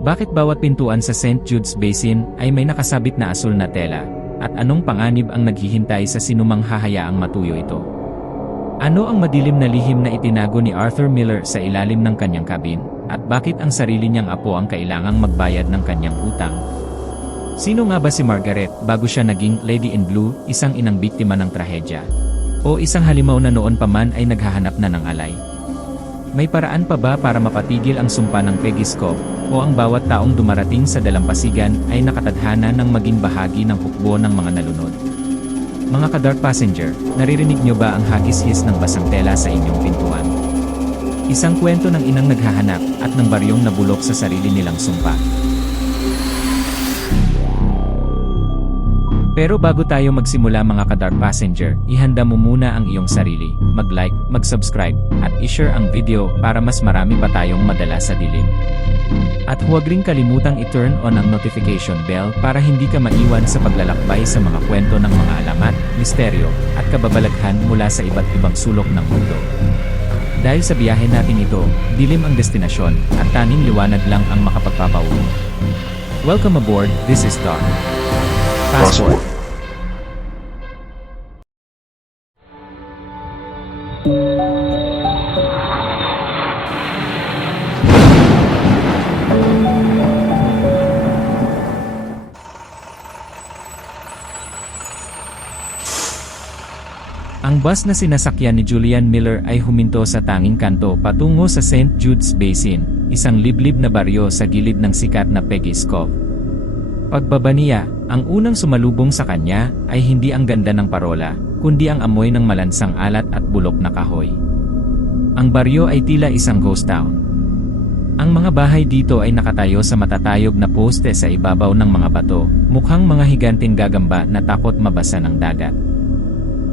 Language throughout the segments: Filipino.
Bakit bawat pintuan sa St. Jude's Basin ay may nakasabit na asul na tela? At anong panganib ang naghihintay sa sinumang hahayaang matuyo ito? Ano ang madilim na lihim na itinago ni Arthur Miller sa ilalim ng kanyang kabin? At bakit ang sarili niyang apo ang kailangang magbayad ng kanyang utang? Sino nga ba si Margaret bago siya naging Lady in Blue, isang inang biktima ng trahedya? O isang halimaw na noon pa man ay naghahanap na ng alay? May paraan pa ba para mapatigil ang sumpa ng Peggy Scoff? O ang bawat taong dumarating sa dalampasigan ay nakatadhana ng maging bahagi ng hukbo ng mga nalunod? Mga ka-Dark Passenger, naririnig nyo ba ang hagis-his ng basang tela sa inyong pintuan? Isang kwento ng inang naghahanap at ng baryong nabulok sa sarili nilang sumpa. Pero bago tayo magsimula mga ka-Dark Passenger, ihanda mo muna ang iyong sarili, mag-like, mag-subscribe, at i-share ang video para mas marami pa tayong madala sa dilim. At huwag ring kalimutang i-turn on ang notification bell para hindi ka maiwan sa paglalakbay sa mga kwento ng mga alamat, misteryo, at kababalaghan mula sa iba't ibang sulok ng mundo. Dahil sa biyahe natin ito, dilim ang destinasyon, at tanging liwanag lang ang makapagpapauwi. Welcome aboard, this is Dark Passport. Ang bus na sinasakyan ni Julian Miller ay huminto sa tanging kanto patungo sa St. Jude's Basin, isang liblib na baryo sa gilid ng sikat na Peggy Scoff. Pagbaba niya, ang unang sumalubong sa kanya ay hindi ang ganda ng parola, kundi ang amoy ng malansang alat at bulok na kahoy. Ang baryo ay tila isang ghost town. Ang mga bahay dito ay nakatayo sa matatayog na poste sa ibabaw ng mga bato, mukhang mga higanting gagamba na takot mabasa ng dagat.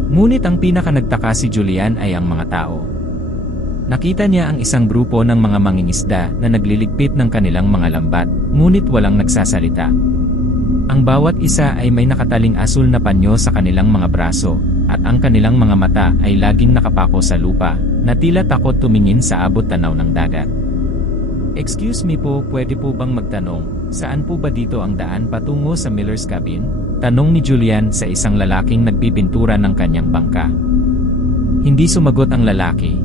Ngunit ang pinaka-nagtaka si Julian ay ang mga tao. Nakita niya ang isang grupo ng mga mangingisda na nagliligpit ng kanilang mga lambat, ngunit walang nagsasalita. Ang bawat isa ay may nakataling asul na panyo sa kanilang mga braso, at ang kanilang mga mata ay laging nakapako sa lupa, na tila takot tumingin sa abot tanaw ng dagat. "Excuse me po, pwede po bang magtanong, saan po ba dito ang daan patungo sa Miller's Cabin?" Tanong ni Julian sa isang lalaking nagpipintura ng kanyang bangka. Hindi sumagot ang lalaki.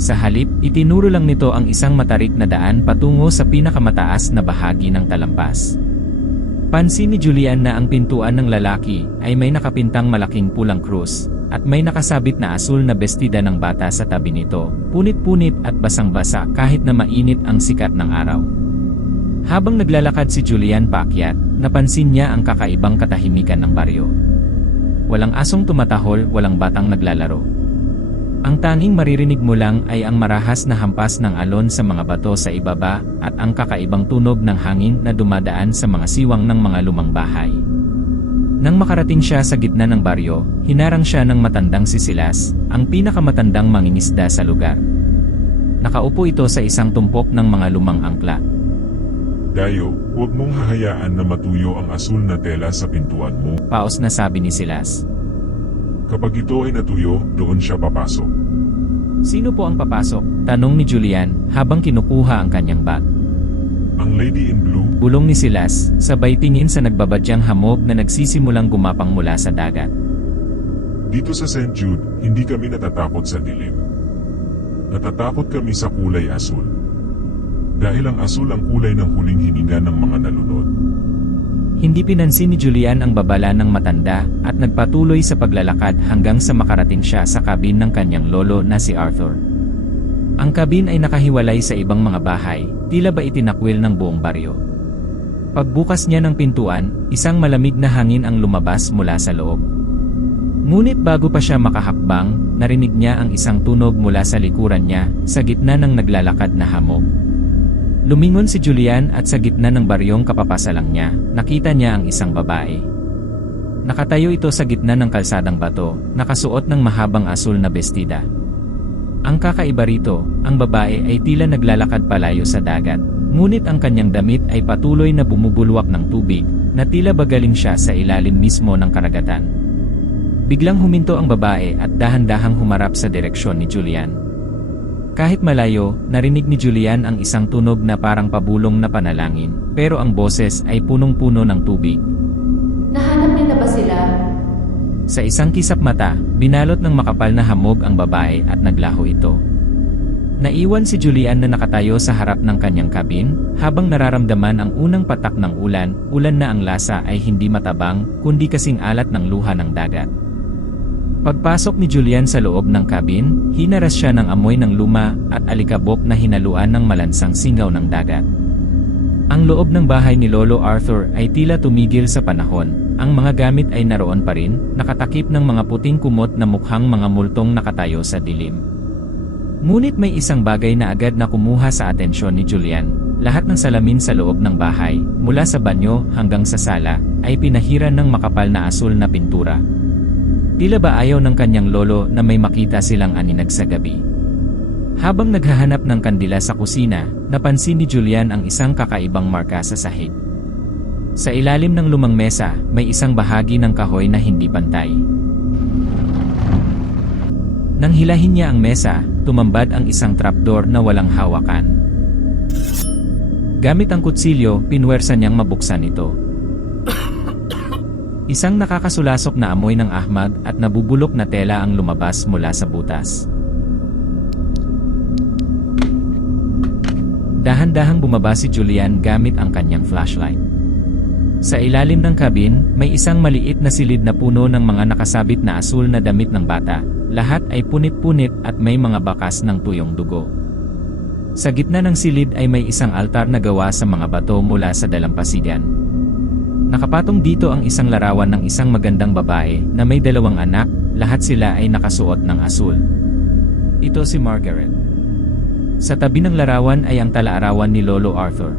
Sa halip, itinuro lang nito ang isang matarik na daan patungo sa pinakamataas na bahagi ng talampas. Pansin ni Julian na ang pintuan ng lalaki ay may nakapintang malaking pulang krus, at may nakasabit na asul na bestida ng bata sa tabi nito, punit-punit at basang-basa kahit na mainit ang sikat ng araw. Habang naglalakad si Julian paakyat, napansin niya ang kakaibang katahimikan ng baryo. Walang asong tumatahol, walang batang naglalaro. Ang tanging maririnig mo lang ay ang marahas na hampas ng alon sa mga bato sa ibaba at ang kakaibang tunog ng hangin na dumadaan sa mga siwang ng mga lumang bahay. Nang makarating siya sa gitna ng baryo, hinarang siya ng matandang si Silas, ang pinakamatandang mangingisda sa lugar. Nakaupo ito sa isang tumpok ng mga lumang angkla. "Dayo, huwag mong hahayaan na matuyo ang asul na tela sa pintuan mo." Paos na sabi ni Silas. "Kapag ito ay natuyo, doon siya papasok." "Sino po ang papasok?" tanong ni Julian habang kinukuha ang kanyang bag. "Ang Lady in Blue." Bulong ni Silas, sabay tingin sa nagbabadyang hamog na nagsisimulang gumapang mula sa dagat. "Dito sa St. Jude, hindi kami natatakot sa dilim. Natatakot kami sa kulay asul. Dahil ang asul ang kulay ng huling hininga ng mga nalunod." Hindi pinansin ni Julian ang babala ng matanda at nagpatuloy sa paglalakad hanggang sa makarating siya sa kabin ng kanyang lolo na si Arthur. Ang kabin ay nakahiwalay sa ibang mga bahay, tila ba itinakwil ng buong baryo. Pagbukas niya ng pintuan, isang malamig na hangin ang lumabas mula sa loob. Ngunit bago pa siya makahakbang, narinig niya ang isang tunog mula sa likuran niya, sa gitna ng naglalakad na hamog. Lumingon si Julian at sa gitna ng baryong kapapasalang niya, nakita niya ang isang babae. Nakatayo ito sa gitna ng kalsadang bato, nakasuot ng mahabang asul na bestida. Ang kakaiba rito, ang babae ay tila naglalakad palayo sa dagat, ngunit ang kanyang damit ay patuloy na bumubulwak ng tubig, na tila bagaling siya sa ilalim mismo ng karagatan. Biglang huminto ang babae at dahan-dahang humarap sa direksyon ni Julian. Kahit malayo, narinig ni Julian ang isang tunog na parang pabulong na panalangin, pero ang boses ay punong-puno ng tubig. Nahanap niyo na ba sila? Sa isang kisap mata, binalot ng makapal na hamog ang babae at naglaho ito. Naiwan si Julian na nakatayo sa harap ng kanyang kabin, habang nararamdaman ang unang patak ng ulan na ang lasa ay hindi matabang, kundi kasing alat ng luha ng dagat. Pagpasok ni Julian sa loob ng kabin, hinaras siya ng amoy ng luma at alikabok na hinaluan ng malansang singaw ng dagat. Ang loob ng bahay ni Lolo Arthur ay tila tumigil sa panahon. Ang mga gamit ay naroon pa rin, nakatakip ng mga puting kumot na mukhang mga multong nakatayo sa dilim. Ngunit may isang bagay na agad na kumuha sa atensyon ni Julian. Lahat ng salamin sa loob ng bahay, mula sa banyo hanggang sa sala, ay pinahiran ng makapal na asul na pintura. Tila ba ayaw ng kanyang lolo na may makita silang aninag sa gabi. Habang naghahanap ng kandila sa kusina, napansin ni Julian ang isang kakaibang marka sa sahig. Sa ilalim ng lumang mesa, may isang bahagi ng kahoy na hindi pantay. Nang hilahin niya ang mesa, tumambad ang isang trapdoor na walang hawakan. Gamit ang kutsilyo, pinwersa niyang mabuksan ito. Isang nakakasulasok na amoy ng ahmag at nabubulok na tela ang lumabas mula sa butas. Dahan-dahang bumaba si Julian gamit ang kanyang flashlight. Sa ilalim ng kabin, may isang maliit na silid na puno ng mga nakasabit na asul na damit ng bata. Lahat ay punit-punit at may mga bakas ng tuyong dugo. Sa gitna ng silid ay may isang altar na gawa sa mga bato mula sa dalampasigan. Nakapatong dito ang isang larawan ng isang magandang babae na may 2 anak, lahat sila ay nakasuot ng asul. Ito si Margaret. Sa tabi ng larawan ay ang talaarawan ni Lolo Arthur.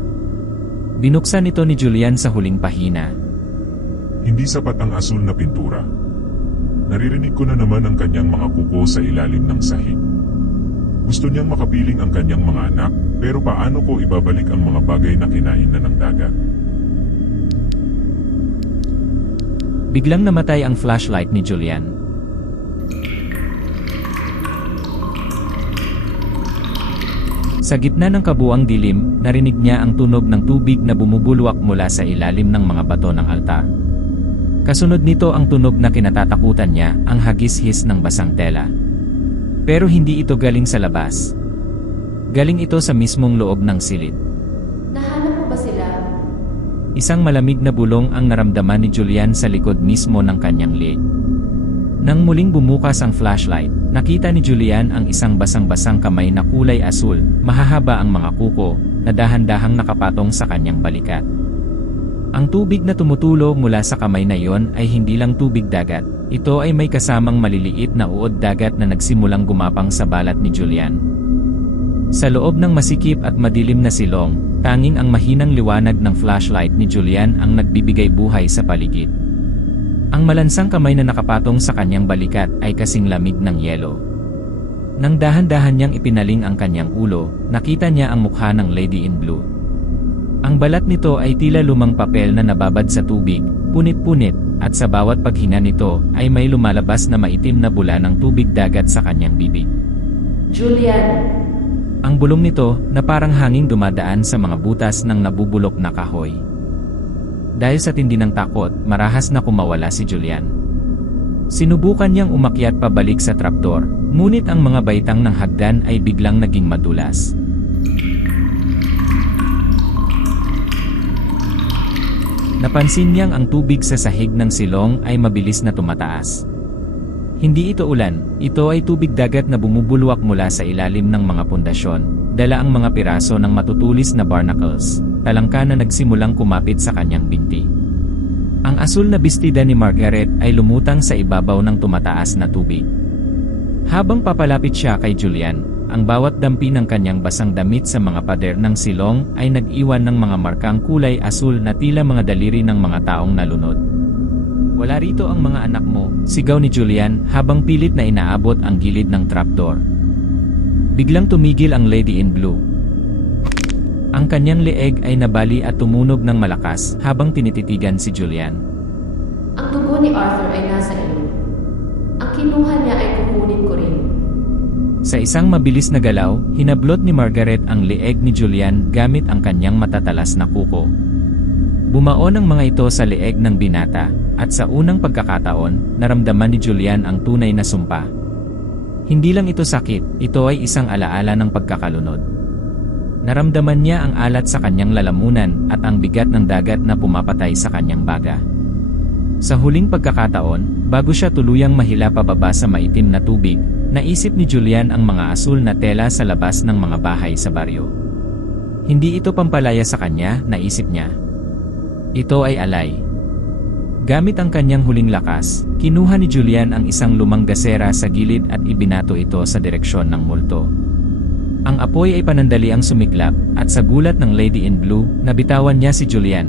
Binuksan ito ni Julian sa huling pahina. Hindi sapat ang asul na pintura. Naririnig ko na naman ang kanyang mga kuko sa ilalim ng sahig. Gusto niyang makapiling ang kanyang mga anak, pero paano ko ibabalik ang mga bagay na kinain na ng dagat? Biglang namatay ang flashlight ni Julian. Sa gitna ng kabuang dilim, narinig niya ang tunog ng tubig na bumubulwak mula sa ilalim ng mga bato ng altar. Kasunod nito ang tunog na kinatatakutan niya, ang hagis-his ng basang tela. Pero hindi ito galing sa labas. Galing ito sa mismong loob ng silid. Nahanap mo ba sila? Isang malamig na bulong ang naramdaman ni Julian sa likod mismo ng kanyang leeg. Nang muling bumukas ang flashlight, nakita ni Julian ang isang basang-basang kamay na kulay asul, mahahaba ang mga kuko, na dahan-dahang nakapatong sa kanyang balikat. Ang tubig na tumutulo mula sa kamay na iyon ay hindi lang tubig dagat, ito ay may kasamang maliliit na uod dagat na nagsimulang gumapang sa balat ni Julian. Sa loob ng masikip at madilim na silong, tanging ang mahinang liwanag ng flashlight ni Julian ang nagbibigay buhay sa paligid. Ang malansang kamay na nakapatong sa kanyang balikat ay kasing lamig ng yelo. Nang dahan-dahan niyang ipinaling ang kanyang ulo, nakita niya ang mukha ng Lady in Blue. Ang balat nito ay tila lumang papel na nababad sa tubig, punit-punit, at sa bawat paghina nito ay may lumalabas na maitim na bula ng tubig dagat sa kanyang bibig. Julian! Ang bulong nito na parang hanging dumadaan sa mga butas ng nabubulok na kahoy. Dahil sa tindi ng takot, marahas na kumawala si Julian. Sinubukan niyang umakyat pabalik sa trapdoor, ngunit ang mga baitang ng hagdan ay biglang naging madulas. Napansin niyang ang tubig sa sahig ng silong ay mabilis na tumataas. Hindi ito ulan, ito ay tubig dagat na bumubulwak mula sa ilalim ng mga pundasyon, dala ang mga piraso ng matutulis na barnacles, talangka na nagsimulang kumapit sa kanyang binti. Ang asul na bestida ni Margaret ay lumutang sa ibabaw ng tumataas na tubig. Habang papalapit siya kay Julian, ang bawat dampi ng kanyang basang damit sa mga pader ng silong ay nag-iwan ng mga markang kulay asul na tila mga daliri ng mga taong nalunod. "Wala rito ang mga anak mo," sigaw ni Julian habang pilit na inaabot ang gilid ng trapdoor. Biglang tumigil ang Lady in Blue. Ang kanyang leeg ay nabali at tumunog ng malakas habang tinititigan si Julian. Ang dugo ni Arthur ay nasa iyo. Ang kinuha niya ay kukunin ko rin. Sa isang mabilis na galaw, hinablot ni Margaret ang leeg ni Julian gamit ang kanyang matatalas na kuko. Bumaon ang mga ito sa leeg ng binata, at sa unang pagkakataon, naramdaman ni Julian ang tunay na sumpa. Hindi lang ito sakit, ito ay isang alaala ng pagkakalunod. Naramdaman niya ang alat sa kanyang lalamunan at ang bigat ng dagat na pumapatay sa kanyang baga. Sa huling pagkakataon, bago siya tuluyang mahila pababa sa maitim na tubig, naisip ni Julian ang mga asul na tela sa labas ng mga bahay sa baryo. Hindi ito pampalaya sa kanya, naisip niya. Ito ay alay. Gamit ang kanyang huling lakas, kinuha ni Julian ang isang lumang gasera sa gilid at ibinato ito sa direksyon ng multo. Ang apoy ay panandaliang sumiklap, at sa gulat ng Lady in Blue, nabitawan niya si Julian.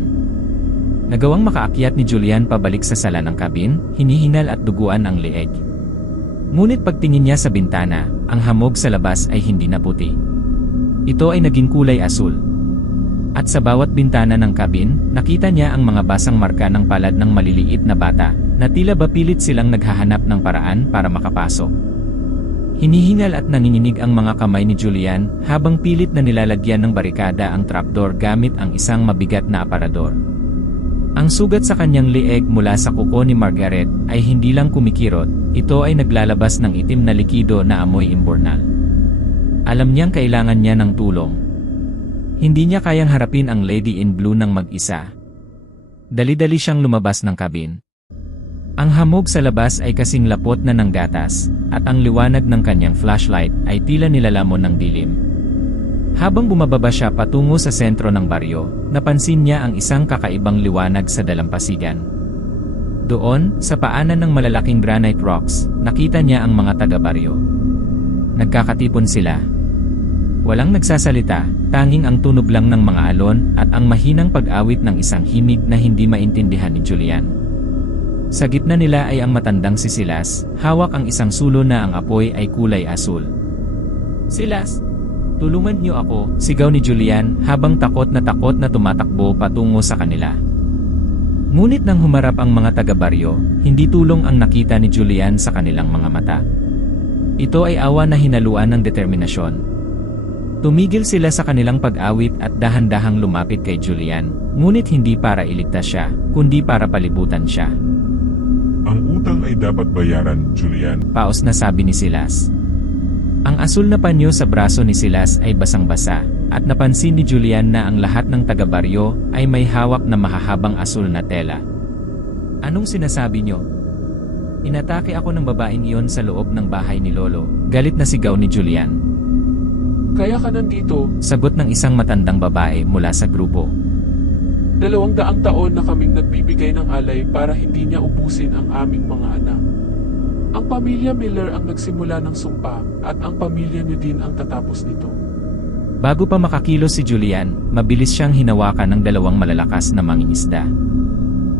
Nagawang makaakyat ni Julian pabalik sa sala ng kabin, hinihingal at duguan ang leeg. Ngunit pagtingin niya sa bintana, ang hamog sa labas ay hindi na puti. Ito ay naging kulay asul. At sa bawat bintana ng kabin, nakita niya ang mga basang marka ng palad ng maliliit na bata, na tila ba pilit silang naghahanap ng paraan para makapasok. Hinihingal at nanginginig ang mga kamay ni Julian habang pilit na nilalagyan ng barikada ang trapdoor gamit ang isang mabigat na aparador. Ang sugat sa kanyang leeg mula sa kuko ni Margaret ay hindi lang kumikirot, ito ay naglalabas ng itim na likido na amoy imburnal. Alam niyang kailangan niya ng tulong. Hindi niya kayang harapin ang Lady in Blue ng mag-isa. Dali-dali siyang lumabas ng kabin. Ang hamog sa labas ay kasing lapot na ng gatas, at ang liwanag ng kanyang flashlight ay tila nilalamon ng dilim. Habang bumababa siya patungo sa sentro ng baryo, napansin niya ang isang kakaibang liwanag sa dalampasigan. Doon, sa paanan ng malalaking granite rocks, nakita niya ang mga taga-baryo. Nagkakatipon sila. Walang nagsasalita, tanging ang tunog lang ng mga alon at ang mahinang pag-awit ng isang himig na hindi maintindihan ni Julian. Sa gitna nila ay ang matandang si Silas, hawak ang isang sulo na ang apoy ay kulay asul. "Silas, tulungan niyo ako," sigaw ni Julian habang takot na tumatakbo patungo sa kanila. Ngunit nang humarap ang mga taga-baryo, hindi tulong ang nakita ni Julian sa kanilang mga mata. Ito ay awa na hinaluan ng determinasyon. Tumigil sila sa kanilang pag-awit at dahan-dahang lumapit kay Julian, ngunit hindi para iligtas siya, kundi para palibutan siya. Ang utang ay dapat bayaran, Julian. Paos na sabi ni Silas. Ang asul na panyo sa braso ni Silas ay basang-basa, at napansin ni Julian na ang lahat ng taga-baryo ay may hawak na mahahabang asul na tela. "Anong sinasabi niyo? Inatake ako ng babaeng iyon sa loob ng bahay ni Lolo," galit na sigaw ni Julian. "Kaya ka nandito, Sagot ng isang matandang babae mula sa grupo. 200 taon na kaming nagbibigay ng alay para hindi niya ubusin ang aming mga anak. Ang pamilya Miller ang nagsimula ng sumpa at ang pamilya niyo din ang tatapos nito." Bago pa makakilos si Julian, mabilis siyang hinawakan ng dalawang malalakas na mangingisda.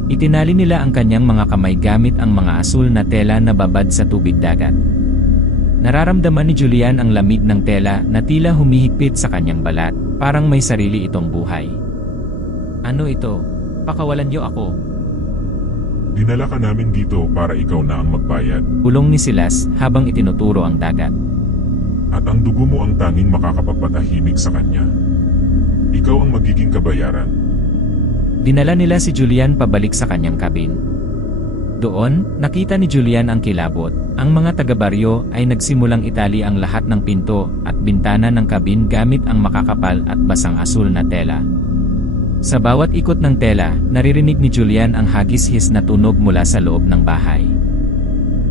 Itinali nila ang kanyang mga kamay gamit ang mga asul na tela na babad sa tubig dagat. Nararamdaman ni Julian ang lamig ng tela na tila humihigpit sa kanyang balat, parang may sarili itong buhay. "Ano ito? Pakawalan niyo ako." Dinala ka namin dito para ikaw na ang magbayad. Bulong ni Silas habang itinuturo ang dagat. At ang dugo mo ang tanging makakapagpatahimik sa kanya. Ikaw ang magiging kabayaran. Dinala nila si Julian pabalik sa kanyang kabin. Doon, nakita ni Julian ang kilabot. Ang mga taga-baryo ay nagsimulang itali ang lahat ng pinto at bintana ng kabin gamit ang makakapal at basang asul na tela. Sa bawat ikot ng tela, naririnig ni Julian ang hagis-his na tunog mula sa loob ng bahay.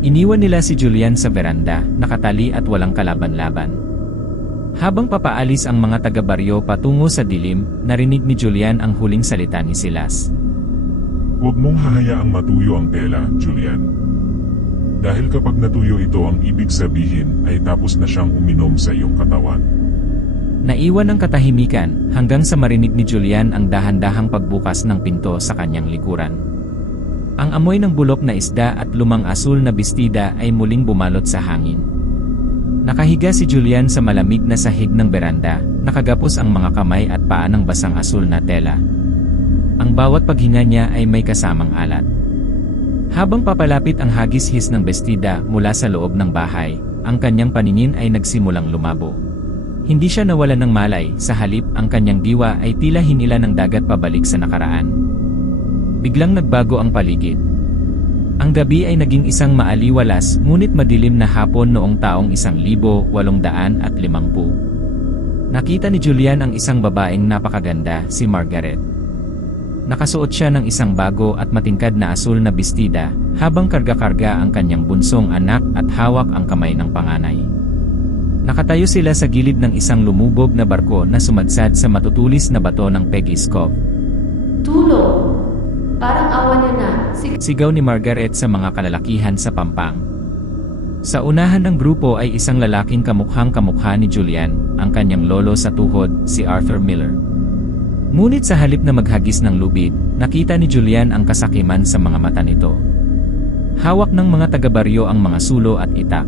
Iniwan nila si Julian sa veranda, nakatali at walang kalaban-laban. Habang papaalis ang mga taga-baryo patungo sa dilim, narinig ni Julian ang huling salita ni Silas. Huwag mong hahayaang matuyo ang tela, Julian. Dahil kapag natuyo ito, ang ibig sabihin ay tapos na siyang uminom sa iyong katawan. Naiwan ang katahimikan hanggang sa marinig ni Julian ang dahan-dahang pagbukas ng pinto sa kanyang likuran. Ang amoy ng bulok na isda at lumang asul na bestida ay muling bumalot sa hangin. Nakahiga si Julian sa malamig na sahig ng beranda, nakagapos ang mga kamay at paa ng basang asul na tela. Ang bawat paghinga niya ay may kasamang alat. Habang papalapit ang hagis-his ng bestida mula sa loob ng bahay, ang kanyang paningin ay nagsimulang lumabo. Hindi siya nawalan ng malay, sa halip ang kanyang diwa ay tila hinila ng dagat pabalik sa nakaraan. Biglang nagbago ang paligid. Ang gabi ay naging isang maaliwalas ngunit madilim na hapon noong taong 1850. Nakita ni Julian ang isang babaeng napakaganda, si Margaret. Nakasuot siya ng isang bago at matingkad na asul na bestida, habang karga-karga ang kanyang bunsong anak at hawak ang kamay ng panganay. Nakatayo sila sa gilid ng isang lumubog na barko na sumadsad sa matutulis na bato ng Peggy's Cove. Tulong! Parang awa niya na. Sigaw ni Margaret sa mga kalalakihan sa pampang. Sa unahan ng grupo ay isang lalaking kamukhang-kamukha ni Julian, ang kanyang lolo sa tuhod, si Arthur Miller. Ngunit sa halip na maghagis ng lubid, nakita ni Julian ang kasakiman sa mga mata nito. Hawak ng mga taga-baryo ang mga sulo at itak.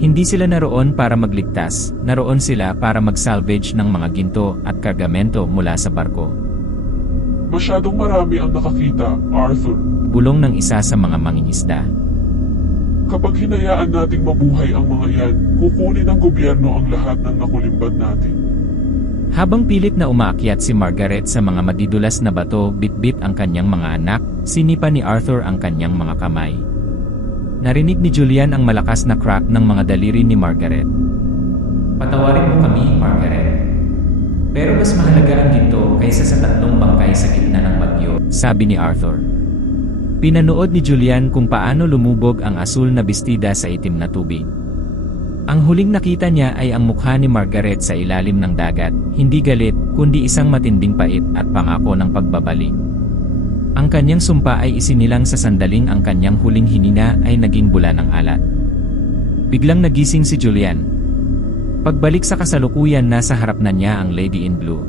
Hindi sila naroon para magligtas, naroon sila para mag-salvage ng mga ginto at kargamento mula sa barko. Masyadong marami ang nakakita, Arthur. Bulong ng isa sa mga mangingisda. Kapag hinayaan nating mabuhay ang mga yan, kukunin ng gobyerno ang lahat ng nakulimbad natin. Habang pilit na umaakyat si Margaret sa mga madidulas na bato, bit-bit ang kanyang mga anak, sinipa ni Arthur ang kanyang mga kamay. Narinig ni Julian ang malakas na crack ng mga daliri ni Margaret. Patawarin mo kami, Margaret. Pero mas mahalaga ang ginto kaysa sa 3 bangkay sa gitna ng bagyo, sabi ni Arthur. Pinanood ni Julian kung paano lumubog ang asul na bestida sa itim na tubig. Ang huling nakita niya ay ang mukha ni Margaret sa ilalim ng dagat, hindi galit, kundi isang matinding pait at pangako ng pagbabalik. Ang kanyang sumpa ay isinilang sa sandaling ang kanyang huling hininga ay naging bula ng alat. Biglang nagising si Julian. Pagbalik sa kasalukuyan, nasa harap na niya ang Lady in Blue.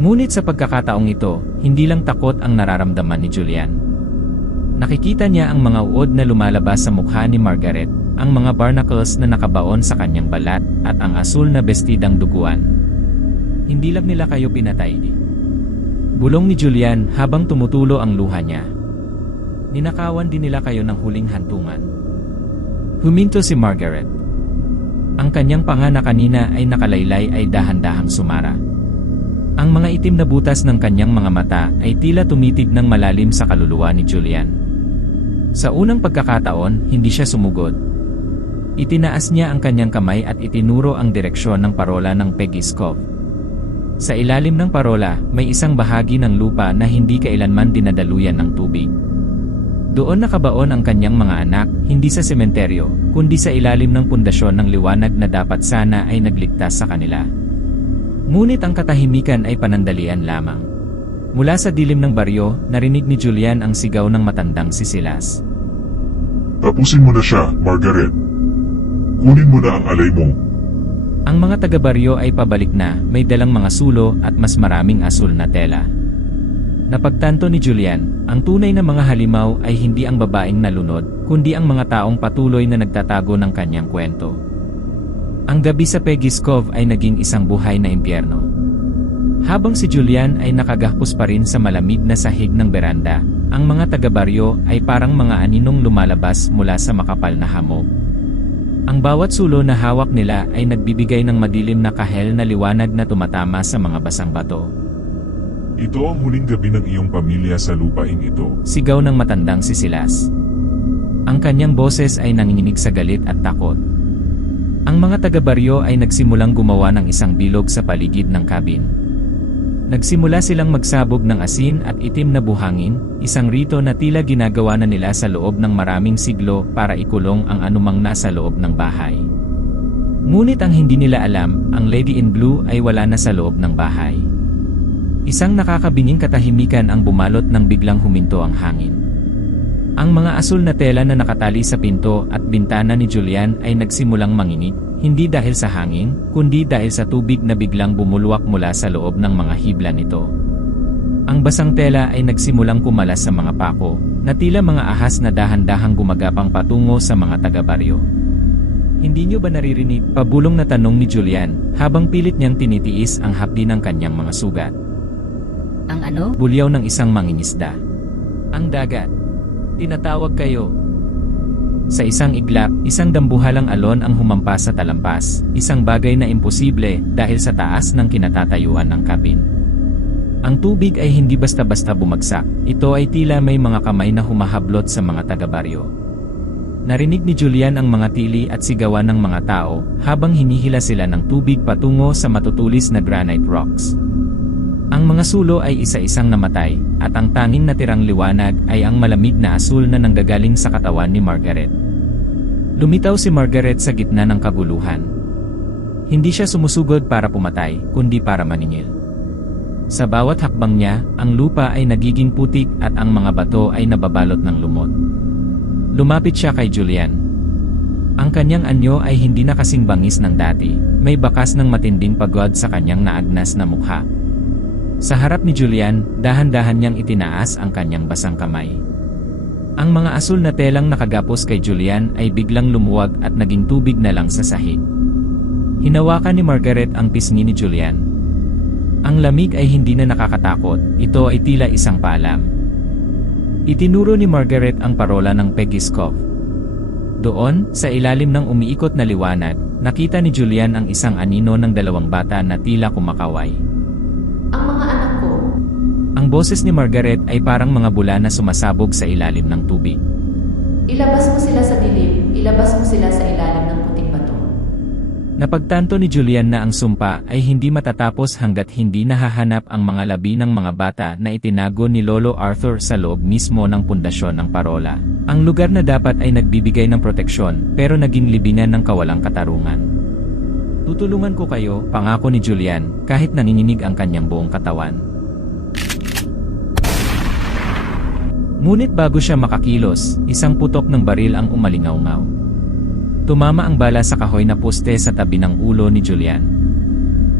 Ngunit sa pagkakataong ito, hindi lang takot ang nararamdaman ni Julian. Nakikita niya ang mga uod na lumalabas sa mukha ni Margaret, ang mga barnacles na nakabaon sa kanyang balat, at ang asul na bestidang duguan. Hindi lang nila kayo pinatay. Bulong ni Julian habang tumutulo ang luha niya. Ninakawan din nila kayo ng huling hantungan. Huminto si Margaret. Ang kanyang panga na kanina ay nakalaylay ay dahan-dahang sumara. Ang mga itim na butas ng kanyang mga mata ay tila tumitig ng malalim sa kaluluwa ni Julian. Sa unang pagkakataon, hindi siya sumugod. Itinaas niya ang kanyang kamay at itinuro ang direksyon ng parola ng Peggy's Cove. Sa ilalim ng parola, may isang bahagi ng lupa na hindi kailanman dinadaluyan ng tubig. Doon nakabaon ang kanyang mga anak, hindi sa sementeryo, kundi sa ilalim ng pundasyon ng liwanag na dapat sana ay nagligtas sa kanila. Ngunit ang katahimikan ay panandalian lamang. Mula sa dilim ng baryo, narinig ni Julian ang sigaw ng matandang si Silas. Tapusin mo na siya, Margaret. Kunin mo na ang alay mo. Ang mga taga-baryo ay pabalik na, may dalang mga sulo at mas maraming asul na tela. Napagtanto ni Julian, ang tunay na mga halimaw ay hindi ang babaeng nalunod, kundi ang mga taong patuloy na nagtatago ng kanyang kwento. Ang gabi sa Peggy's Cove ay naging isang buhay na impyerno. Habang si Julian ay nakagahpos pa rin sa malamig na sahig ng beranda, ang mga taga-baryo ay parang mga aninong lumalabas mula sa makapal na hamog. Ang bawat sulo na hawak nila ay nagbibigay ng madilim na kahel na liwanag na tumatama sa mga basang bato. Ito ang huling gabi ng iyong pamilya sa lupain ito. Sigaw ng matandang si Silas. Ang kanyang boses ay nanginginig sa galit at takot. Ang mga taga-baryo ay nagsimulang gumawa ng isang bilog sa paligid ng cabin. Nagsimula silang magsabog ng asin at itim na buhangin, isang rito na tila ginagawa na nila sa loob ng maraming siglo para ikulong ang anumang nasa loob ng bahay. Ngunit ang hindi nila alam, ang Lady in Blue ay wala na sa loob ng bahay. Isang nakakabinging katahimikan ang bumalot nang biglang huminto ang hangin. Ang mga asul na tela na nakatali sa pinto at bintana ni Julian ay nagsimulang manginig, hindi dahil sa hangin, kundi dahil sa tubig na biglang bumulwak mula sa loob ng mga hibla nito. Ang basang tela ay nagsimulang kumalas sa mga pako, na tila mga ahas na dahan-dahang gumagapang patungo sa mga taga-baryo. Hindi niyo ba naririnig? Pabulong na tanong ni Julian, habang pilit niyang tinitiis ang hapdi ng kanyang mga sugat. Ang ano? Bulyaw ng isang mangingisda. Ang dagat. Tinatawag kayo. Sa isang iglap, isang dambuhalang alon ang humampas sa talampas, isang bagay na imposible dahil sa taas ng kinatatayuan ng kabin. Ang tubig ay hindi basta-basta bumagsak, ito ay tila may mga kamay na humahablot sa mga taga-baryo. Narinig ni Julian ang mga tili at sigawan ng mga tao habang hinihila sila ng tubig patungo sa matutulis na granite rocks. Ang mga sulo ay isa-isang namatay, at ang tanging natirang liwanag ay ang malamig na asul na nanggagaling sa katawan ni Margaret. Lumitaw si Margaret sa gitna ng kaguluhan. Hindi siya sumusugod para pumatay, kundi para maningil. Sa bawat hakbang niya, ang lupa ay nagiging putik at ang mga bato ay nababalot ng lumot. Lumapit siya kay Julian. Ang kanyang anyo ay hindi na kasing bangis ng dati, may bakas ng matinding pagod sa kanyang naagnas na mukha. Sa harap ni Julian, dahan-dahan niyang itinaas ang kanyang basang kamay. Ang mga asul na telang nakagapos kay Julian ay biglang lumuwag at naging tubig na lang sa sahig. Hinawakan ni Margaret ang pisngi ni Julian. Ang lamig ay hindi na nakakatakot, ito ay tila isang paalam. Itinuro ni Margaret ang parola ng Peggy's Cove. Doon, sa ilalim ng umiikot na liwanag, nakita ni Julian ang isang anino ng dalawang bata na tila kumakaway. Ang mga anak ko. Ang boses ni Margaret ay parang mga bula na sumasabog sa ilalim ng tubig. Ilabas mo sila sa dilim, ilabas mo sila sa ilalim ng puting bato. Napagtanto ni Julian na ang sumpa ay hindi matatapos hanggat hindi nahahanap ang mga labi ng mga bata na itinago ni Lolo Arthur sa loob mismo ng pundasyon ng parola. Ang lugar na dapat ay nagbibigay ng proteksyon pero naging libingan ng kawalang katarungan. Tutulungan ko kayo, pangako ni Julian, kahit nanginginig ang kanyang buong katawan. Ngunit bago siya makakilos, isang putok ng baril ang umalingaw-ngaw. Tumama ang bala sa kahoy na poste sa tabi ng ulo ni Julian.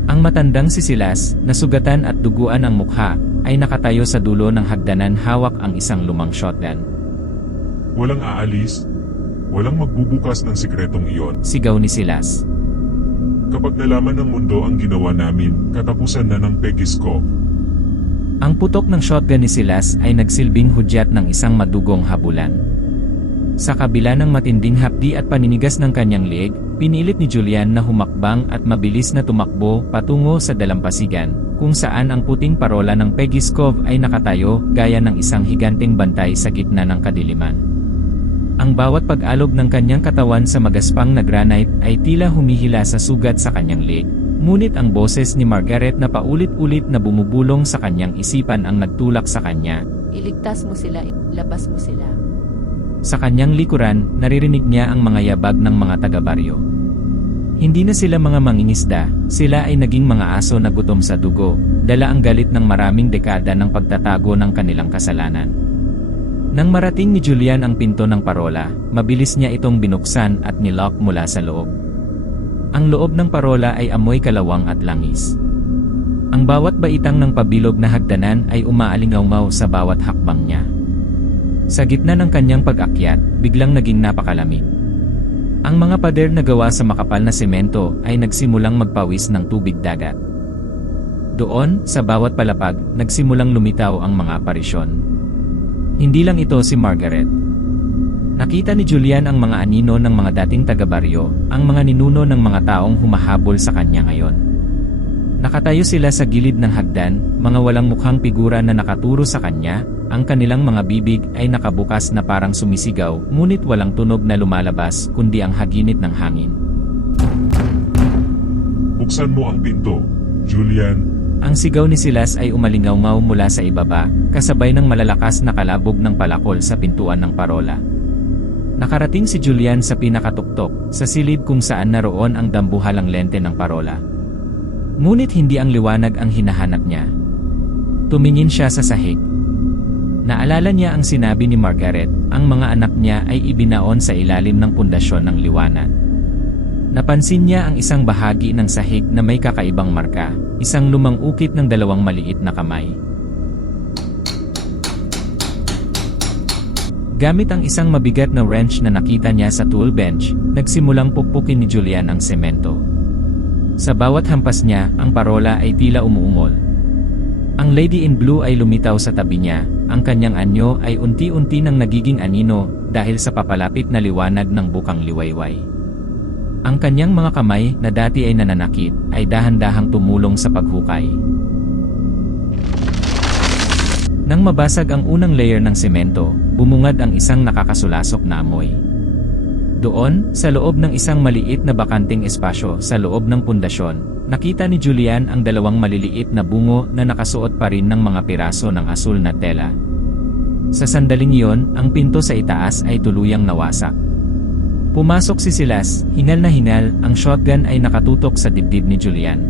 Ang matandang si Silas, nasugatan at duguan ang mukha, ay nakatayo sa dulo ng hagdanan hawak ang isang lumang shotgun. Walang aalis, walang magbubukas ng sikretong iyon. Sigaw ni Silas. Kapag nalaman ng mundo ang ginawa namin, katapusan na ng Peggy's Cove. Ang putok ng shotgun ni Silas ay nagsilbing hudyat ng isang madugong habulan. Sa kabila ng matinding hapdi at paninigas ng kanyang leeg, pinilit ni Julian na humakbang at mabilis na tumakbo patungo sa dalampasigan, kung saan ang puting parola ng Peggy's Cove ay nakatayo gaya ng isang higanteng bantay sa gitna ng kadiliman. Ang bawat pag-alog ng kanyang katawan sa magaspang na granite ay tila humihila sa sugat sa kanyang leeg, ngunit ang boses ni Margaret na paulit-ulit na bumubulong sa kanyang isipan ang nagtulak sa kanya. Iligtas mo sila, ilabas mo sila. Sa kanyang likuran, naririnig niya ang mga yabag ng mga taga-baryo. Hindi na sila mga mangingisda, sila ay naging mga aso na gutom sa dugo, dala ang galit ng maraming dekada ng pagtatago ng kanilang kasalanan. Nang marating ni Julian ang pinto ng parola, mabilis niya itong binuksan at nilock mula sa loob. Ang loob ng parola ay amoy kalawang at langis. Ang bawat baitang ng pabilog na hagdanan ay umaalingaw-ngaw sa bawat hakbang niya. Sa gitna ng kanyang pag-akyat, biglang naging napakalamig. Ang mga pader na gawa sa makapal na semento ay nagsimulang magpawis ng tubig dagat. Doon, sa bawat palapag, nagsimulang lumitaw ang mga aparisyon. Hindi lang ito si Margaret. Nakita ni Julian ang mga anino ng mga dating taga-baryo, ang mga ninuno ng mga taong humahabol sa kanya ngayon. Nakatayo sila sa gilid ng hagdan, mga walang mukhang figura na nakaturo sa kanya, ang kanilang mga bibig ay nakabukas na parang sumisigaw, ngunit walang tunog na lumalabas kundi ang haginit ng hangin. Buksan mo ang pinto, Julian. Ang sigaw ni Silas ay umalingaw-ngaw mula sa ibaba, kasabay ng malalakas na kalabog ng palakol sa pintuan ng parola. Nakarating si Julian sa pinakatuktok, sa silid kung saan naroon ang dambuhalang lente ng parola. Ngunit hindi ang liwanag ang hinahanap niya. Tumingin siya sa sahig. Naalala niya ang sinabi ni Margaret, ang mga anak niya ay ibinaon sa ilalim ng pundasyon ng liwanag. Napansin niya ang isang bahagi ng sahig na may kakaibang marka, isang lumang ukit ng dalawang maliit na kamay. Gamit ang isang mabigat na wrench na nakita niya sa tool bench, nagsimulang pukpukin ni Julian ang semento. Sa bawat hampas niya, ang parola ay tila umuungol. Ang Ang Lady in Blue ay lumitaw sa tabi niya, ang kanyang anyo ay unti-unti nang nagiging anino dahil sa papalapit na liwanag ng bukang liwayway. Ang kanyang mga kamay na dati ay nananakit ay dahan-dahang tumulong sa paghukay. Nang mabasag ang unang layer ng semento, bumungad ang isang nakakasulasok na amoy. Doon, sa loob ng isang maliit na bakanting espasyo sa loob ng pundasyon, nakita ni Julian ang dalawang maliliit na bungo na nakasuot pa rin ng mga piraso ng asul na tela. Sa sandaling iyon, ang pinto sa itaas ay tuluyang nawasak. Pumasok si Silas, hingal na hingal, ang shotgun ay nakatutok sa dibdib ni Julian.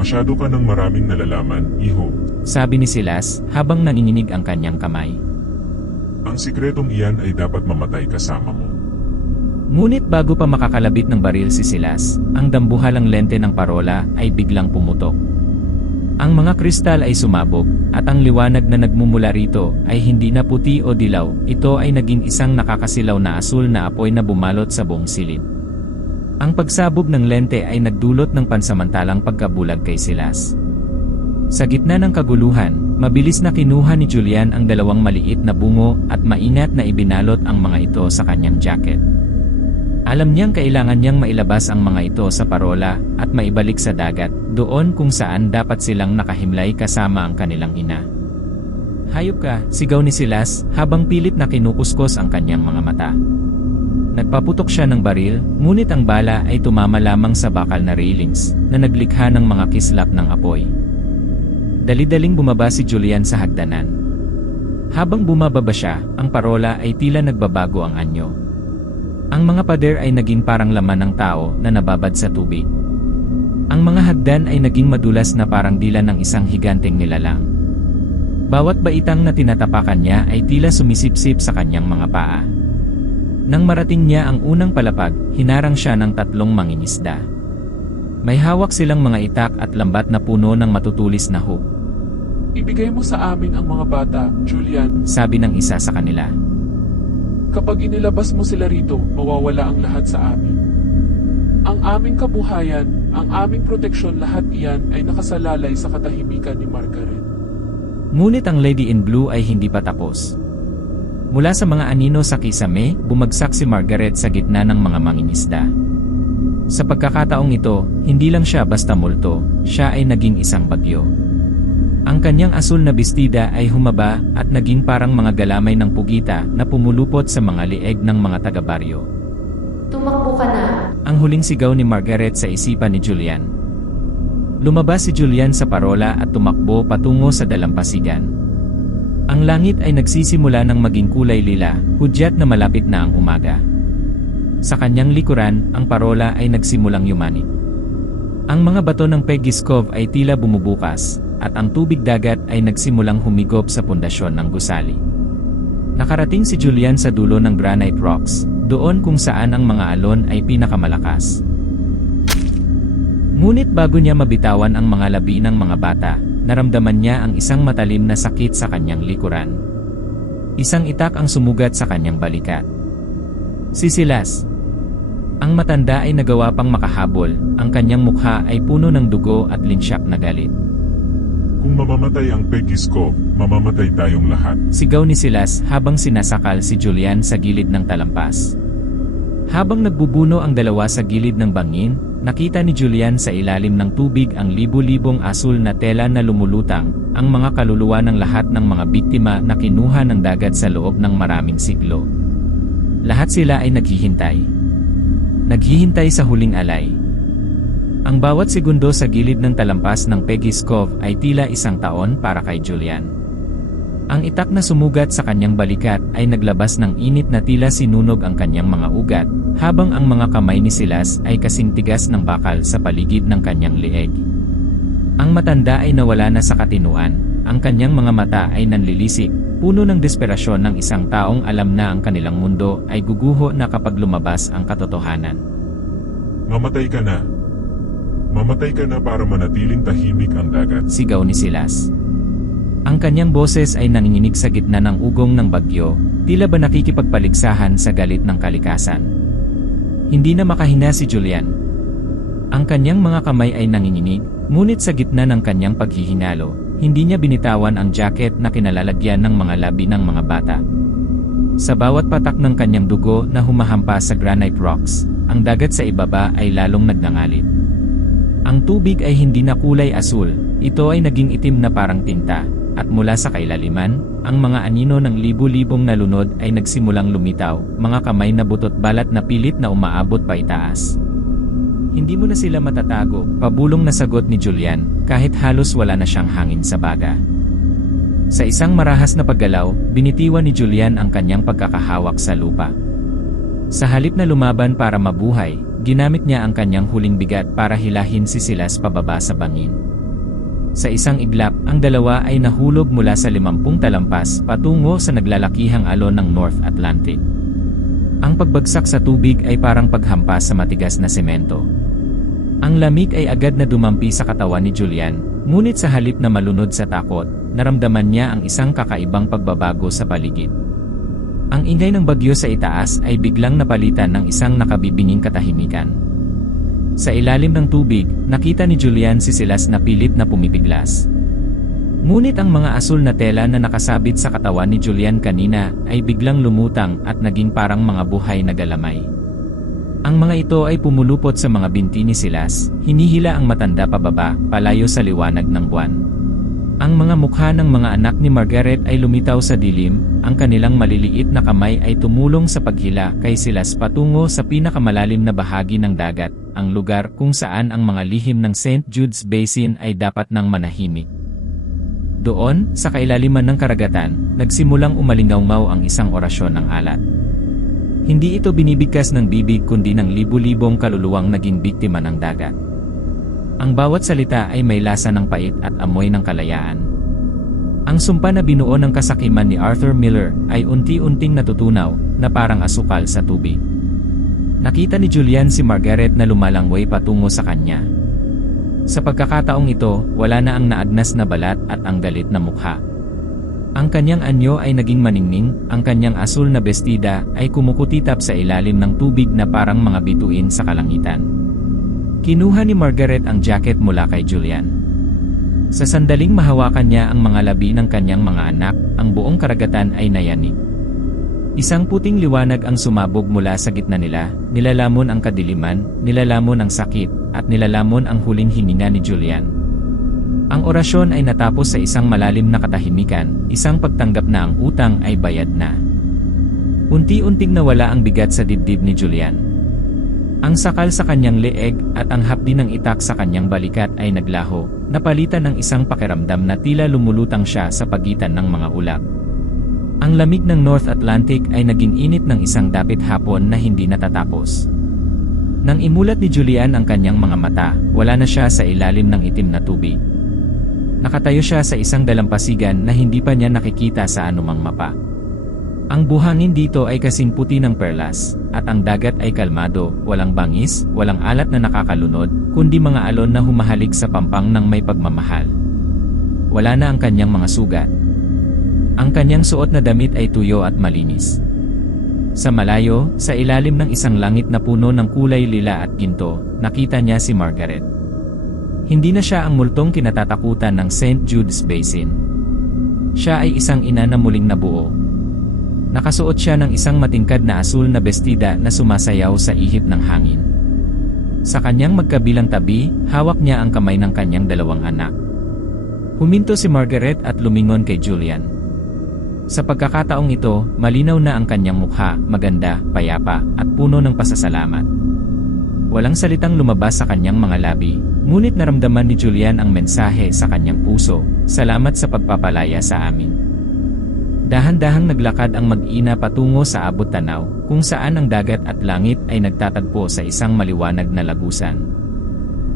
Masyado ka ng maraming nalalaman, iho. Sabi ni Silas, habang nanginginig ang kanyang kamay. Ang sikretong iyan ay dapat mamatay kasama mo. Ngunit bago pa makakalabit ng baril si Silas, ang dambuhalang lente ng parola ay biglang pumutok. Ang mga kristal ay sumabog, at ang liwanag na nagmumula rito ay hindi na puti o dilaw, ito ay naging isang nakakasilaw na asul na apoy na bumalot sa buong silid. Ang pagsabog ng lente ay nagdulot ng pansamantalang pagkabulag kay Silas. Sa gitna ng kaguluhan, mabilis na kinuha ni Julian ang dalawang maliit na bungo at maingat na ibinalot ang mga ito sa kanyang jacket. Alam niyang kailangan niyang mailabas ang mga ito sa parola at maibalik sa dagat, doon kung saan dapat silang nakahimlay kasama ang kanilang ina. Hayop ka, sigaw ni Silas habang pilit na kinukuskos ang kanyang mga mata. Nagpaputok siya ng baril, ngunit ang bala ay tumama lamang sa bakal na railings na naglikha ng mga kislap ng apoy. Dali-daling bumaba si Julian sa hagdanan. Habang bumababa siya, ang parola ay tila nagbabago ang anyo. Ang mga pader ay naging parang laman ng tao na nababad sa tubig. Ang mga hagdan ay naging madulas na parang dila ng isang higanteng nilalang. Bawat baitang na tinatapakan niya ay tila sumisipsip sa kanyang mga paa. Nang marating niya ang unang palapag, hinarang siya ng 3 mangingisda. May hawak silang mga itak at lambat na puno ng matutulis na hook. Ibigay mo sa amin ang mga bata, Julian. Sabi ng isa sa kanila. Kapag inilabas mo sila rito, mawawala ang lahat sa amin. Ang aming kabuhayan, ang aming proteksyon, lahat iyan ay nakasalalay sa katahimikan ni Margaret. Ngunit ang Lady in Blue ay hindi pa tapos. Mula sa mga anino sa kisame, bumagsak si Margaret sa gitna ng mga mangingisda. Sa pagkakataong ito, hindi lang siya basta multo, siya ay naging isang bagyo. Ang kanyang asul na bestida ay humaba at naging parang mga galamay ng pugita na pumulupot sa mga lieg ng mga taga-baryo. Tumakbo ka na. Ang huling sigaw ni Margaret sa isipan ni Julian. Lumabas si Julian sa parola at tumakbo patungo sa dalampasigan. Ang langit ay nagsisimula ng maging kulay lila, hudyat na malapit na ang umaga. Sa kanyang likuran, ang parola ay nagsimulang yumanig. Ang mga bato ng Peggy's Cove ay tila bumubukas, at ang tubig dagat ay nagsimulang humigop sa pundasyon ng gusali. Nakarating si Julian sa dulo ng granite rocks, doon kung saan ang mga alon ay pinakamalakas. Ngunit bago niya mabitawan ang mga labi ng mga bata, naramdaman niya ang isang matalim na sakit sa kanyang likuran. Isang itak ang sumugat sa kanyang balikat. Si Silas. Ang matanda ay nagawa pang makahabol, ang kanyang mukha ay puno ng dugo at linsyak na galit. Kung mamamatay ang Peggy's Cove, mamamatay tayong lahat. Sigaw ni Silas habang sinasakal si Julian sa gilid ng talampas. Habang nagbubuno ang dalawa sa gilid ng bangin, nakita ni Julian sa ilalim ng tubig ang libu-libong asul na tela na lumulutang, ang mga kaluluwa ng lahat ng mga biktima na kinuha ng dagat sa loob ng maraming siglo. Lahat sila ay naghihintay. Naghihintay sa huling alay. Ang bawat segundo sa gilid ng talampas ng Peggy's Cove ay tila isang taon para kay Julian. Ang itak na sumugat sa kanyang balikat ay naglabas ng init na tila sinunog ang kanyang mga ugat, habang ang mga kamay ni Silas ay kasing tigas ng bakal sa paligid ng kanyang lieg. Ang matanda ay nawala na sa katinuan, ang kanyang mga mata ay nanlilisik, puno ng desperasyon ng isang taong alam na ang kanilang mundo ay guguho na kapag lumabas ang katotohanan. Mamatay ka na. Mamatay ka na para manatiling tahimik ang dagat. Sigaw ni Silas. Ang kanyang boses ay nanginginig sa gitna ng ugong ng bagyo, tila ba nakikipagpaligsahan sa galit ng kalikasan. Hindi na makahina si Julian. Ang kanyang mga kamay ay nanginginig, ngunit sa gitna ng kanyang paghihinalo, Hindi niya binitawan ang jacket na kinalalagyan ng mga labi ng mga bata. Sa bawat patak ng kanyang dugo na humahampas sa granite rocks, ang dagat sa ibaba ay lalong nagngangalit. Ang tubig ay hindi na kulay asul, ito ay naging itim na parang tinta, at mula sa kailaliman, ang mga anino ng libu-libong nalunod ay nagsimulang lumitaw, mga kamay na butot balat na pilit na umaabot pa itaas. Hindi mo na sila matatago, pabulong na sagot ni Julian, kahit halos wala na siyang hangin sa baga. Sa isang marahas na paggalaw, binitiwan ni Julian ang kanyang pagkakahawak sa lupa. Sa halip na lumaban para mabuhay, ginamit niya ang kanyang huling bigat para hilahin si Silas pababa sa bangin. Sa isang iglap, ang dalawa ay nahulog mula sa 50 talampas patungo sa naglalakihang alon ng North Atlantic. Ang pagbagsak sa tubig ay parang paghampas sa matigas na semento. Ang lamig ay agad na dumampi sa katawan ni Julian, ngunit sa halip na malunod sa takot, naramdaman niya ang isang kakaibang pagbabago sa paligid. Ang ingay ng bagyo sa itaas ay biglang napalitan ng isang nakabibinging katahimikan. Sa ilalim ng tubig, nakita ni Julian si Silas na pilit na pumipiglas. Ngunit ang mga asul na tela na nakasabit sa katawan ni Julian kanina ay biglang lumutang at naging parang mga buhay na galamay. Ang mga ito ay pumulupot sa mga binti ni Silas, hinihila ang matanda pababa, palayo sa liwanag ng buwan. Ang mga mukha ng mga anak ni Margaret ay lumitaw sa dilim, ang kanilang maliliit na kamay ay tumulong sa paghila kay Silas patungo sa pinakamalalim na bahagi ng dagat, ang lugar kung saan ang mga lihim ng St. Jude's Basin ay dapat nang manahimik. Doon, sa kailaliman ng karagatan, nagsimulang umalingaw ang isang orasyon ng alat. Hindi ito binibigkas ng bibig kundi ng libu-libong kaluluwang naging biktima ng dagat. Ang bawat salita ay may lasa ng pait at amoy ng kalayaan. Ang sumpa na binuo ng kasakiman ni Arthur Miller ay unti-unting natutunaw na parang asukal sa tubig. Nakita ni Julian si Margaret na lumalangway patungo sa kanya. Sa pagkakataong ito, wala na ang naagnas na balat at ang galit na mukha. Ang kanyang anyo ay naging maningning, ang kanyang asul na bestida ay kumukutitap sa ilalim ng tubig na parang mga bituin sa kalangitan. Kinuha ni Margaret ang jacket mula kay Julian. Sa sandaling mahawakan niya ang mga labi ng kanyang mga anak, ang buong karagatan ay nayanig. Isang puting liwanag ang sumabog mula sa gitna nila, nilalamon ang kadiliman, nilalamon ang sakit, at nilalamon ang huling hininga ni Julian. Ang orasyon ay natapos sa isang malalim na katahimikan, isang pagtanggap na ang utang ay bayad na. Unti-unting nawala ang bigat sa dibdib ni Julian. Ang sakal sa kanyang leeg at ang hapdi ng itak sa kanyang balikat ay naglaho, napalitan ng isang pakiramdam na tila lumulutang siya sa pagitan ng mga ulap. Ang lamig ng North Atlantic ay naging init ng isang dapit hapon na hindi natatapos. Nang imulat ni Julian ang kanyang mga mata, wala na siya sa ilalim ng itim na tubig. Nakatayo siya sa isang dalampasigan na hindi pa niya nakikita sa anumang mapa. Ang buhangin dito ay kasing puti ng perlas, at ang dagat ay kalmado, walang bangis, walang alat na nakakalunod, kundi mga alon na humahalik sa pampang ng may pagmamahal. Wala na ang kanyang mga sugat. Ang kanyang suot na damit ay tuyo at malinis. Sa malayo, sa ilalim ng isang langit na puno ng kulay lila at ginto, nakita niya si Margaret. Hindi na siya ang multong kinatatakutan ng St. Jude's Basin. Siya ay isang ina na muling nabuo. Nakasuot siya ng isang matingkad na asul na bestida na sumasayaw sa ihip ng hangin. Sa kanyang magkabilang tabi, hawak niya ang kamay ng kanyang dalawang anak. Huminto si Margaret at lumingon kay Julian. Sa pagkakataong ito, malinaw na ang kanyang mukha, maganda, payapa, at puno ng pasasalamat. Walang salitang lumabas sa kanyang mga labi, ngunit naramdaman ni Julian ang mensahe sa kanyang puso, "Salamat sa pagpapalaya sa amin." Dahan-dahang naglakad ang mag-ina patungo sa abot tanaw, kung saan ang dagat at langit ay nagtatagpo sa isang maliwanag na lagusan.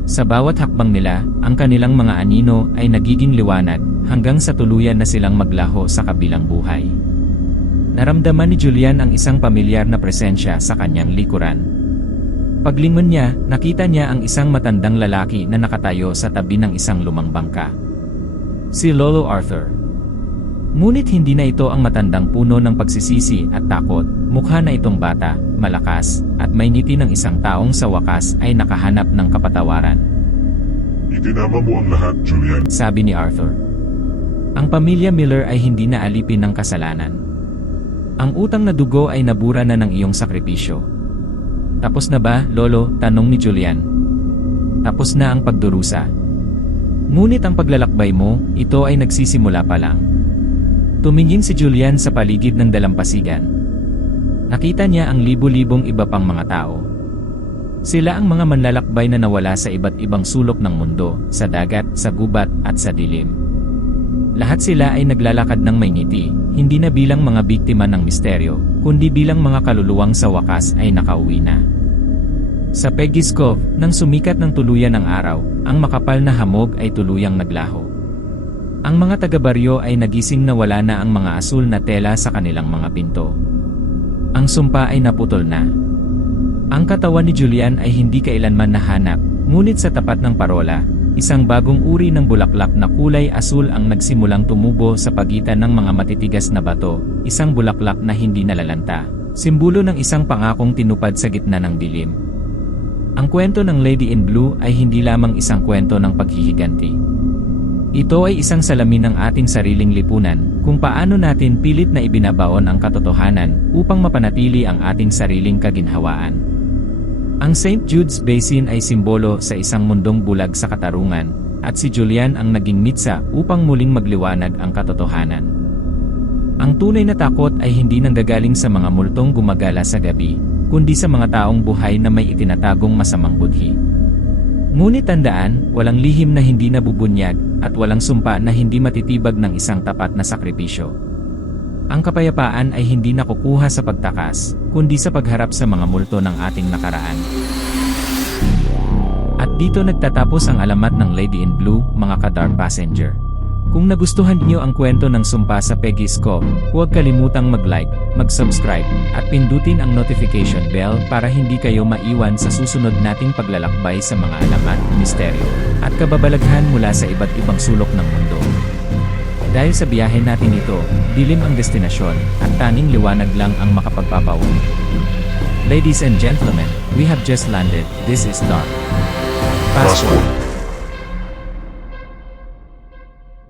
Sa bawat hakbang nila, ang kanilang mga anino ay nagiging liwanag, hanggang sa tuluyan na silang maglaho sa kabilang buhay. Naramdaman ni Julian ang isang pamilyar na presensya sa kanyang likuran. Paglingon niya, nakita niya ang isang matandang lalaki na nakatayo sa tabi ng isang lumang bangka. Si Lolo Arthur. Ngunit hindi na ito ang matandang puno ng pagsisisi at takot, mukha na itong bata, malakas, at may ngiti ng isang taong sa wakas ay nakahanap ng kapatawaran. Itinama mo ang lahat, Julian. Sabi ni Arthur. Ang pamilya Miller ay hindi na alipin ng kasalanan. Ang utang na dugo ay nabura na ng iyong sakripisyo. Tapos na ba, Lolo? Tanong ni Julian. Tapos na ang pagdurusa. Ngunit ang paglalakbay mo, ito ay nagsisimula pa lang. Tumingin si Julian sa paligid ng dalampasigan. Nakita niya ang libo-libong iba pang mga tao. Sila ang mga manlalakbay na nawala sa iba't ibang sulok ng mundo, sa dagat, sa gubat, at sa dilim. Lahat sila ay naglalakad ng may ngiti, hindi na bilang mga biktima ng misteryo, kundi bilang mga kaluluwang sa wakas ay nakauwi na. Sa Peggy's Cove, nang sumikat ng tuluyan ang araw, ang makapal na hamog ay tuluyang naglaho. Ang mga taga-baryo ay nagising na wala na ang mga asul na tela sa kanilang mga pinto. Ang sumpa ay naputol na. Ang katawan ni Julian ay hindi kailanman nahanap, ngunit sa tapat ng parola, isang bagong uri ng bulaklak na kulay asul ang nagsimulang tumubo sa pagitan ng mga matitigas na bato, isang bulaklak na hindi nalalanta, simbolo ng isang pangakong tinupad sa gitna ng dilim. Ang kwento ng Lady in Blue ay hindi lamang isang kwento ng paghihiganti. Ito ay isang salamin ng ating sariling lipunan, kung paano natin pilit na ibinabaon ang katotohanan upang mapanatili ang ating sariling kaginhawaan. Ang St. Jude's Basin ay simbolo sa isang mundong bulag sa katarungan, at si Julian ang naging mitsa upang muling magliwanag ang katotohanan. Ang tunay na takot ay hindi nanggagaling sa mga multong gumagala sa gabi, kundi sa mga taong buhay na may itinatagong masamang budhi. Ngunit tandaan, walang lihim na hindi nabubunyag, at walang sumpa na hindi matitibag ng isang tapat na sakripisyo. Ang kapayapaan ay hindi nakukuha sa pagtakas, kundi sa pagharap sa mga multo ng ating nakaraan. At dito nagtatapos ang alamat ng Lady in Blue, mga ka-Dark Passenger. Kung nagustuhan niyo ang kwento ng sumpa sa Peggy's Cove, huwag kalimutang mag-like, mag-subscribe, at pindutin ang notification bell para hindi kayo maiwan sa susunod nating paglalakbay sa mga alamat, misteryo, at kababalaghan mula sa iba't ibang sulok ng mundo. Dahil sa biyahe natin ito, dilim ang destinasyon, at tanging liwanag lang ang makapagpapauwi. Ladies and gentlemen, we have just landed. This is Dark Passport.